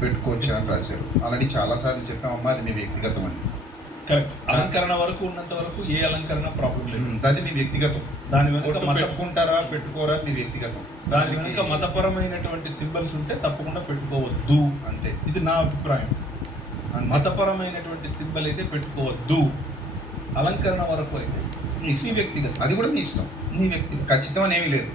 పెట్టుకోవచ్చు అని రాశారు. ఆల్రెడీ చాలాసార్లు చెప్పామమ్మా, అది మీ వ్యక్తిగతం అని. కరెక్ట్. అలంకరణ వరకు ఉన్నంత వరకు ఏ అలంకరణ ప్రాబ్లం లేదు. అది మీ వ్యక్తిగతం. దాని వెనుక పెట్టుకుంటారా పెట్టుకోరా మీ వ్యక్తిగతం. దాని వెనుక మతపరమైనటువంటి సింబల్స్ ఉంటే తప్పకుండా పెట్టుకోవద్దు, అంతే. ఇది నా అభిప్రాయం. మతపరమైనటువంటి సింబల్ అయితే పెట్టుకోవద్దు, అలంకరణ వరకు అయితే మీ వ్యక్తిగతం. అది కూడా మీ ఇష్టం, మీ వ్యక్తిగతం. ఖచ్చితం అనేమి లేదు.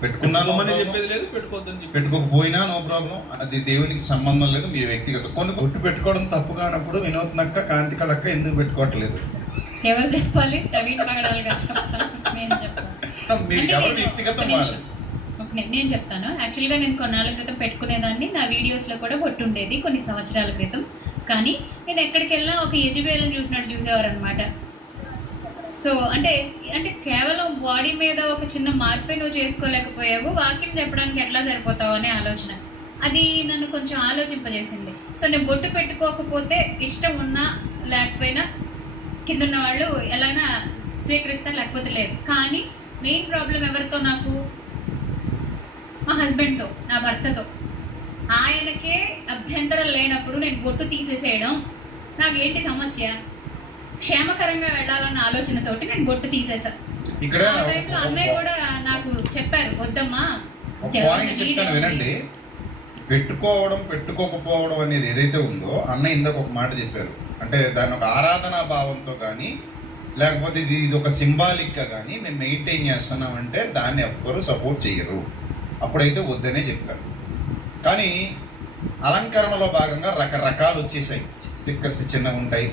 పెట్టుకున్నాను అని చెప్పేది లేదు, పెట్టుకోవద్దని చెప్పి పెట్టుకోకపోయినా నో ప్రాబ్లం, అది దేవునికి సంబంధం లేదు, మీ వ్యక్తిగతం. కొన్ని గుట్టు పెట్టుకోవడం తప్పు కానప్పుడు వినోద్నక్క కాంతి కళక్క ఎందుకు పెట్టుకోవట్లేదు? ఎవరు చెప్పాలి? ప్రవీణ్ పగడాలి నేను చెప్పాలి. వ్యక్తిగతం. నేను చెప్తాను. యాక్చువల్గా నేను కొన్నాళ్ళ క్రితం పెట్టుకునేదాన్ని, నా వీడియోస్లో కూడా కొట్టుండేది కొన్ని సంవత్సరాల క్రితం. కానీ నేను ఎక్కడికి వెళ్ళినా ఒక యజుబేలను చూసినట్టు చూసేవారు అనమాట. సో అంటే కేవలం బాడీ మీద ఒక చిన్న మార్పే నువ్వు చేసుకోలేకపోయావు, వాక్యం చెప్పడానికి ఎట్లా సరిపోతావు అనే ఆలోచన, అది నన్ను కొంచెం ఆలోచింపజేసింది. సో నేను బొట్టు పెట్టుకోకపోతే ఇష్టం ఉన్నా లేకపోయినా కింద ఉన్న వాళ్ళు ఎలాగైనా స్వీకరిస్తారు, లేకపోతే లేదు. కానీ మెయిన్ ప్రాబ్లం ఎవరితో? నాకు మా హస్బెండ్తో, నా భర్తతో. ఆయనకే అభ్యంతరం లేనప్పుడు నేను బొట్టు తీసేసేయడం నాకేంటి సమస్య? క్షేమకరంగా వెళ్ళాలన్న ఆలోచనతోటి నేను బొట్టు తీసేసాను. ఇక్కడ అన్నయ్య కూడా నాకు చెప్పారు, వద్దమ్మా. వినండి, పెట్టుకోవడం పెట్టుకోకపోవడం అనేది ఏదైతే ఉందో, అన్నయ్య ఇందాక ఒక మాట చెప్పారు. అంటే దాని ఒక ఆరాధనా భావంతో కానీ లేకపోతే ఇది ఒక సింబాలిక్గా కానీ మేము మెయింటైన్ చేస్తున్నామంటే దాన్ని ఎవ్వరూ సపోర్ట్ చేయరు, అప్పుడైతే వద్దనే చెప్తారు. కానీ అలంకరణలో భాగంగా రకరకాలు వచ్చేసాయి. స్టిక్కర్స్ చిన్నవి ఉంటాయి,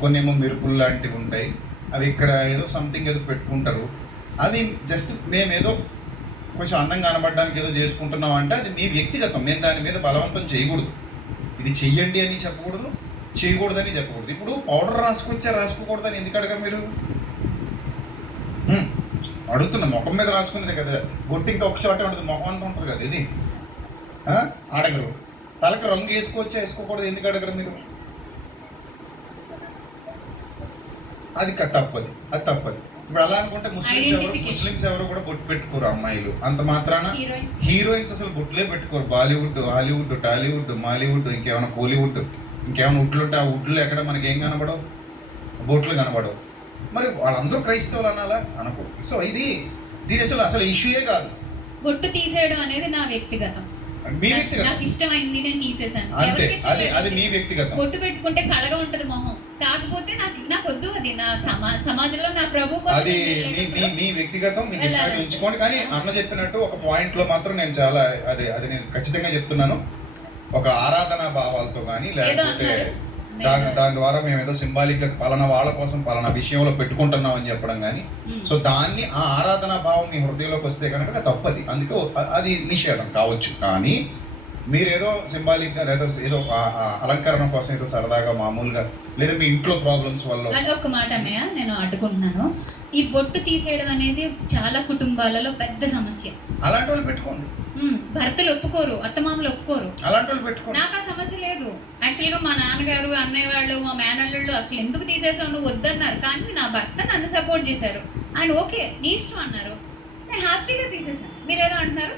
కొన్ని ఏమో మెరుపులు లాంటివి ఉంటాయి, అవి ఇక్కడ ఏదో సంథింగ్ ఏదో పెట్టుకుంటారు. అది జస్ట్ మేమేదో కొంచెం అందంగా కనబడడానికి ఏదో చేసుకుంటున్నాం అంటే అది మీ వ్యక్తిగతం. మేము దాని మీద బలవంతం చేయకూడదు. ఇది చెయ్యండి అని చెప్పకూడదు, చేయకూడదని చెప్పకూడదు. ఇప్పుడు పౌడర్ రాసుకోకూడదని ఎందుకు అడగరు మీరు? అడుగుతున్నా, ముఖం మీద రాసుకునేది కదా. బొట్టు ఇంకా ఒక చోట ఉంటుంది, ముఖం అంతా ఉంటుంది కదా. ఇది అడగరు. తలకు రంగు వేసుకోకూడదు ఎందుకు అడగరు మీరు? అది తప్పది. ఇప్పుడు అలా అనుకుంటే ముస్లిమ్స్ ఎవరు కూడా బొట్టు పెట్టుకోరు అమ్మాయిలు. అంత మాత్రాన హీరోయిన్స్ అసలు బొట్టులే పెట్టుకోరు. బాలీవుడ్, హాలీవుడ్, టాలీవుడ్, మాలీవుడ్, ఇంకేమైనా కోలీవుడ్, ఇంకేమైనా వుడ్లు ఉంటే ఆ వుడ్లు ఎక్కడ మనకి ఏం కనబడవు, బొట్లు కనబడవు. మరి వాళ్ళందరూ క్రైస్తవులు అనాలా? అనకూడదు. సో దీని అసలు ఇష్యూయే కాదు. బొట్టు తీసేయడం అనేది నా వ్యక్తిగతం, మీ వ్యక్తిగతం. నాకు ఇష్టమైంది నేను తీసేసాను. అది మీ వ్యక్తిగతం. బొట్టు పెట్టుకుంటే కళగా ఉంటది మొహం, కాకపోతే నాకు వద్దు. అది నా సమాజంలో నా ప్రభు కోసం. అది మీ వ్యక్తిగతం, మీకు ఇష్టం ఉంచుకోండి. కానీ అన్న చెప్పినట్టు ఒక పాయింట్ లో మాత్రం నేను చాలా అది నేను ఖచ్చితంగా చెప్తున్నాను. ఒక ఆరాధనా భావాలతో కానీ లేకపోతే దాని ద్వారా మేము ఏదో సింబాలిక్ గా పలానా వాళ్ళ కోసం పలానా విషయంలో పెట్టుకుంటున్నాం అని చెప్పడం కానీ, సో దాన్ని ఆ ఆరాధనా భావం మీ హృదయంలోకి వస్తే కనుక తప్పది. అందుకే అది నిషేధం కావచ్చు. కానీ మీరేదో సింబాలిక్ గా లేదా ఏదో అలంకరణ కోసం ఏదో సరదాగా మామూలుగా లేదా మీ ఇంట్లో ప్రాబ్లమ్స్ వల్ల. ఒక మాట అన్నయ్య, నేను అడ్డుకుంటున్నాను. ఈ బొట్టు తీసేయడం అనేది చాలా కుటుంబాలలో పెద్ద సమస్య. అలాంటి వాళ్ళు పెట్టుకోండి. భర్తలు ఒప్పుకోరు, అత్తమామలు ఒప్పుకోరు. అలాంటి వాళ్ళు పెట్టుకోండి. నాకు ఆ సమస్య లేదు. యాక్చువల్గా మా నాన్నగారు, అన్నయ్య వాళ్ళు, మా మేనల్లుళ్ళు అసలు ఎందుకు తీసేసావు నువ్వు వద్దన్నారు. కానీ నా భర్త నన్ను సపోర్ట్ చేశారు. ఆయన ఓకే నీ ఇష్టం అన్నారు. నేను హ్యాపీగా తీసేసాను. మీరేదో అంటున్నారు.